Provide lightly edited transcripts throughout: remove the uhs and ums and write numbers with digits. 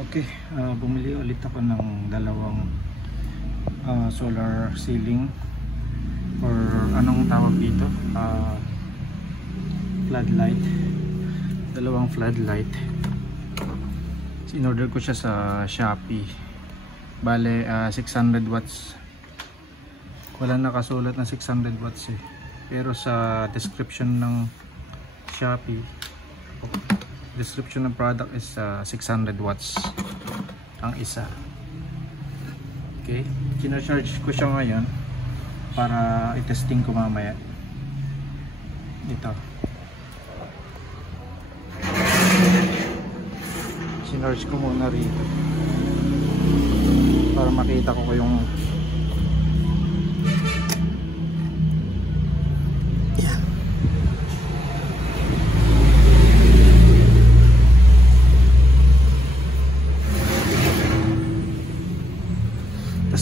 Okay, bumili ulit ako ng dalawang solar ceiling or anong tawag dito, floodlight. Dalawang floodlight. In-order ko siya sa Shopee. Bale 600 watts. Wala nakasulat na 600 watts eh. Pero sa description ng Shopee, description ng product is 600 watts ang isa. Okay, kina-charge ko siya ngayon para i-testing ko mamaya. Ito, sinarge ko muna rito para makita ko yung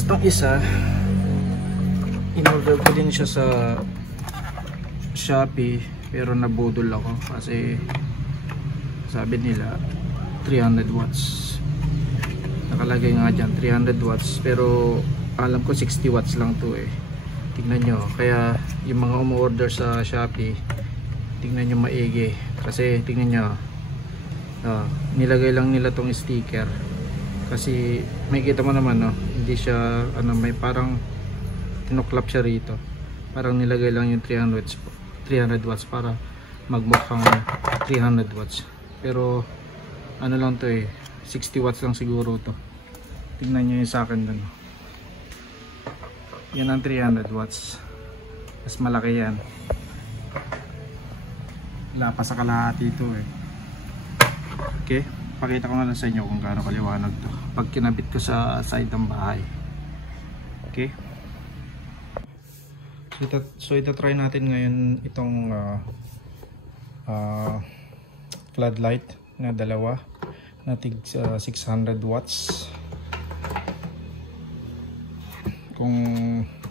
itong isa. In-order ko din siya sa Shopee pero nabudol ako kasi sabi nila 300 watts, nakalagay nga dyan 300 watts pero alam ko 60 watts lang to eh. Tignan nyo, kaya yung mga umorder sa Shopee, tignan nyo maigi kasi tignan nyo, nilagay lang nila tong sticker kasi may kita mo naman, no? Hindi siya may parang tinuklap siya rito, parang nilagay lang yung 300 watts para magmukhang 300 watts pero ano lang to eh, 60 watts lang siguro to. Tingnan nyo yung sa akin dun, yan ang 300 watts, mas malaki yan, wala pa sa kalahati ito eh. Okay, pakita ko na lang sa inyo kung gaano kaliwanag to pag kinabit ko sa side ng bahay. Okay, so ito try natin ngayon itong floodlight na dalawa na tig 600 watts. Kung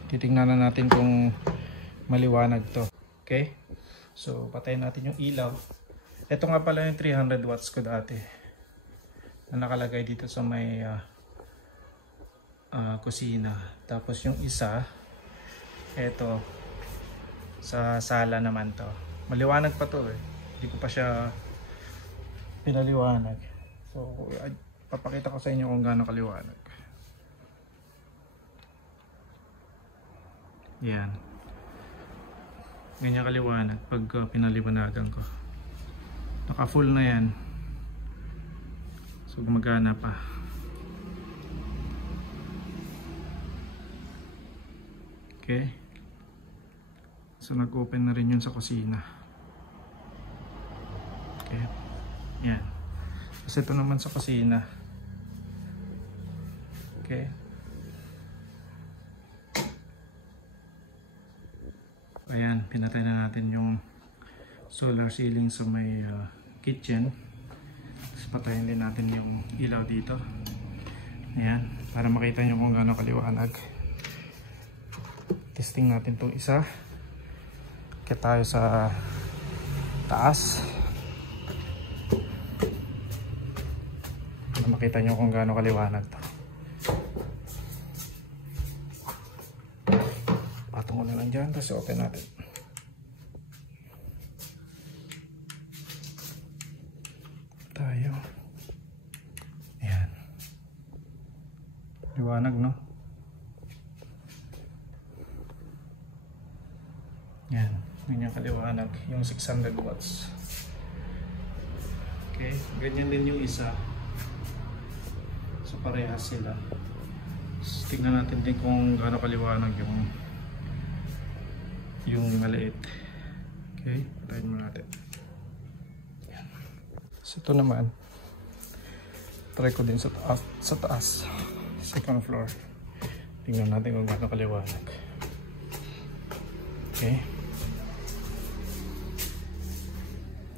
titingnan na natin kung maliwanag to. Okay, so patayin natin yung ilaw. Ito nga pala yung 300 watts ko dati na nakalagay dito sa may kusina. Tapos yung isa, eto sa sala naman to. Maliwanag pa to eh. Hindi ko pa siya pinaliwanag. So papakita ko sa inyo kung gaano kaliwanag. Yan. Ganyan kaliwanag pag pinaliwanagan ko. Naka full na yan. So gumagana pa. Okay. So nag-open na rin yun sa kusina. Okay. Yan. Kasi ito naman sa kusina. Okay. Ayan, pinatay na natin yung solar ceiling sa may kitchen. Tapos patayin din natin yung ilaw dito. Ayan, para makita nyo kung gaano kaliwanag. Testing natin itong isa. Kaya tayo sa taas para makita nyo kung gaano kaliwanag to. Patong ko na lang dyan, tapos open natin. Tayo. Ayan. Liwanag, no? Yan. Ganyan kaliwanag. Yung 600 watts. Okay. Ganyan din yung isa. So parehas sila. So, tingnan natin din kung gaano kaliwanag yung maliit. Okay. Patayin mo natin. So ito naman, try ko din sa taas, second floor. Tingnan natin kung gaano kaliwanag. Okay.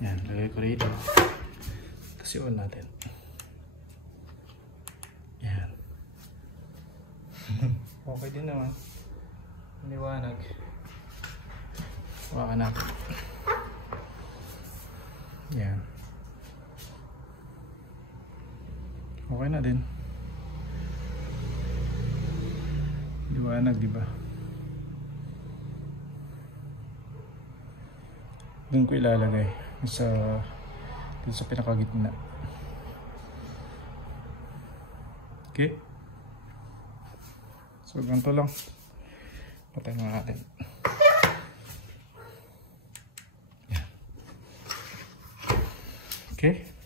Yan, lagay ko rito. Tapos i-on natin. Yan. Okay din naman. Liwanag. Hawakan natin. Yan. okay na din. Liwanag, di ba? Doon ko ilalagay dito sa pinakagitna. Okay? So ganito lang. Patay na natin. Yan. Okay?